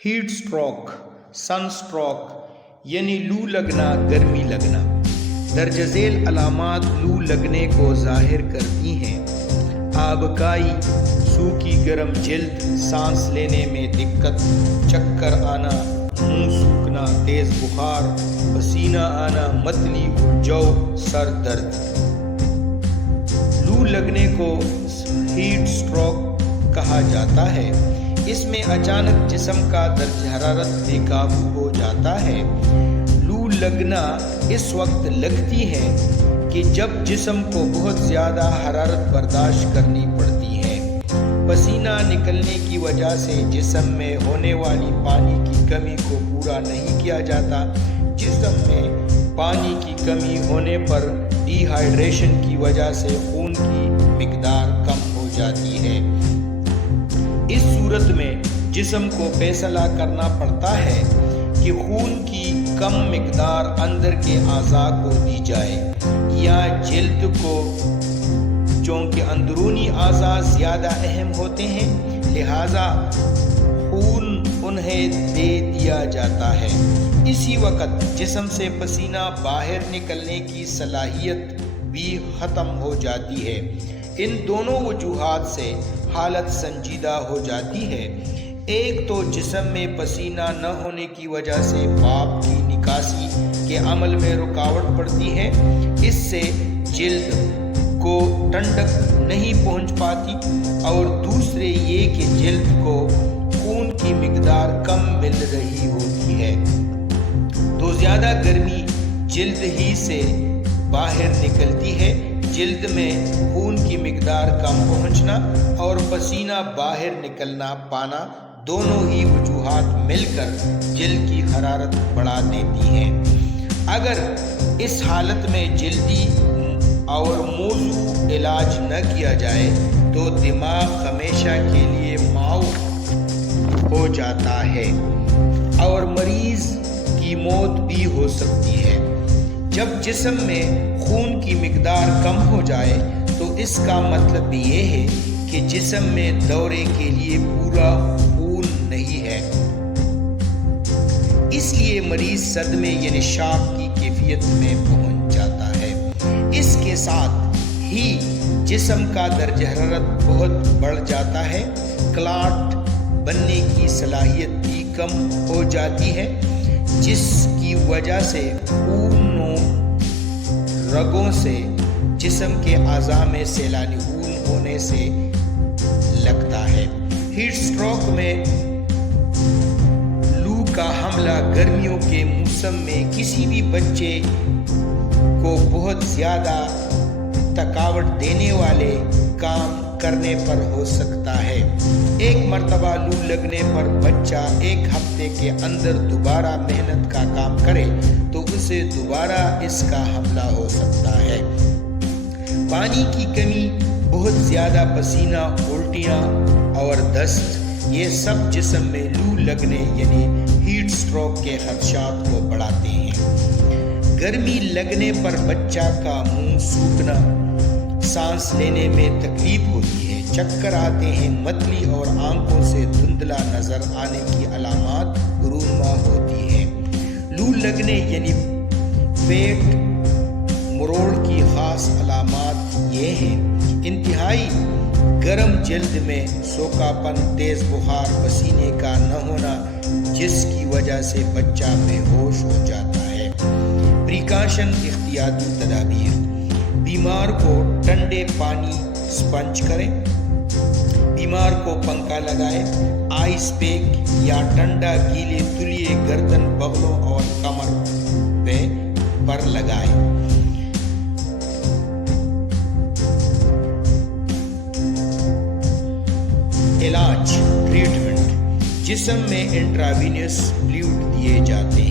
Heat stroke, سن stroke یعنی لو لگنا، گرمی لگنا۔ درج ذیل علامات لو لگنے کو ظاہر کرتی ہیں: آبکائی، سوکھی گرم جلد، سانس لینے میں دقت، چکر آنا، منہ سوکھنا، تیز بخار، پسینہ آنا، متلی، جو، سر درد۔ لو لگنے کو ہیٹ سٹروک کہا جاتا ہے۔ اس میں اچانک جسم کا درجہ حرارت بے قابو ہو جاتا ہے۔ لو لگنا اس وقت لگتی ہے کہ جب جسم کو بہت زیادہ حرارت برداشت کرنی پڑتی ہے۔ پسینہ نکلنے کی وجہ سے جسم میں ہونے والی پانی کی کمی کو پورا نہیں کیا جاتا۔ جسم میں پانی کی کمی ہونے پر ڈی ہائیڈریشن کی وجہ سے خون کی مقدار کم ہو جاتی ہے۔ اس صورت میں جسم کو فیصلہ کرنا پڑتا ہے کہ خون کی کم مقدار اندر کے اعضاء کو دی جائے یا جلد کو، چونکہ اندرونی اعضاء زیادہ اہم ہوتے ہیں، لہذا خون انہیں دے دیا جاتا ہے۔ اسی وقت جسم سے پسینہ باہر نکلنے کی صلاحیت بھی ختم ہو جاتی ہے۔ ان دونوں وجوہات سے حالت سنجیدہ ہو جاتی ہے۔ ایک تو جسم میں پسینہ نہ ہونے کی وجہ سے بھاپ کی نکاسی کے عمل میں رکاوٹ پڑتی ہے، اس سے جلد کو ٹھنڈک نہیں پہنچ پاتی، اور دوسرے یہ کہ جلد کو خون کی مقدار کم مل رہی ہوتی ہے، تو زیادہ گرمی جلد ہی سے باہر نکلتی ہے۔ جلد میں خون کی مقدار کم پہنچنا اور پسینہ باہر نکلنا پانا، دونوں ہی وجوہات مل کر جلد کی حرارت بڑھا دیتی ہیں۔ اگر اس حالت میں جلدی اور موزوں علاج نہ کیا جائے تو دماغ ہمیشہ کے لیے معاف ہو جاتا ہے اور مریض کی موت بھی ہو سکتی ہے۔ جب جسم میں خون کی مقدار کم ہو جائے تو اس کا مطلب یہ ہے کہ جسم میں دورے کے لیے پورا خون نہیں ہے۔ اس لیے مریض صدمے یعنی شاک کی کیفیت میں پہنچ جاتا ہے۔ اس کے ساتھ ہی جسم کا درجہ حرارت بہت بڑھ جاتا ہے، کلاٹ بننے کی صلاحیت بھی کم ہو جاتی ہے، جس کی وجہ سے خون رگوں سے جسم کے اعضاء میں سیلانی خون ہونے سے لگتا ہے۔ ہیٹ سٹروک میں لو کا حملہ گرمیوں کے موسم میں کسی بھی بچے کو بہت زیادہ تھکاوٹ دینے والے کام کرنے پر ہو سکتا ہے۔ ایک مرتبہ لو لگنے پر بچہ ایک ہفتے کے اندر دوبارہ محنت کا کام کرے تو اسے دوبارہ اس کا حملہ ہو سکتا ہے۔ پانی کی کمی، بہت زیادہ پسینہ، الٹیاں اور دست، یہ سب جسم میں لو لگنے یعنی ہیٹ سٹروک کے خدشات کو بڑھاتے ہیں۔ گرمی لگنے پر بچہ کا منہ سوکھنا، سانس لینے میں تکلیف ہوتی ہے، چکر آتے ہیں، متلی اور آنکھوں سے دھندلا نظر آنے کی علامات رونما ہوتی ہیں۔ لو لگنے یعنی پیٹ مروڑ کی خاص علامات یہ ہیں: انتہائی گرم جلد میں سوکھاپن، تیز بخار، پسینے کا نہ ہونا جس کی وجہ سے بچہ بے ہوش ہو جاتا ہے۔ پریکاشن، احتیاطی تدابیر: بیمار کو ٹھنڈے پانی سپنج کریں، بیمار کو پنکھا لگائیں، آئس پیک یا ٹھنڈا گیلے تلیے گردن، بغلوں اور کمر پر لگائیں۔ علاج، ٹریٹمنٹ: جسم میں انٹراوینس فلوئڈ دیے جاتے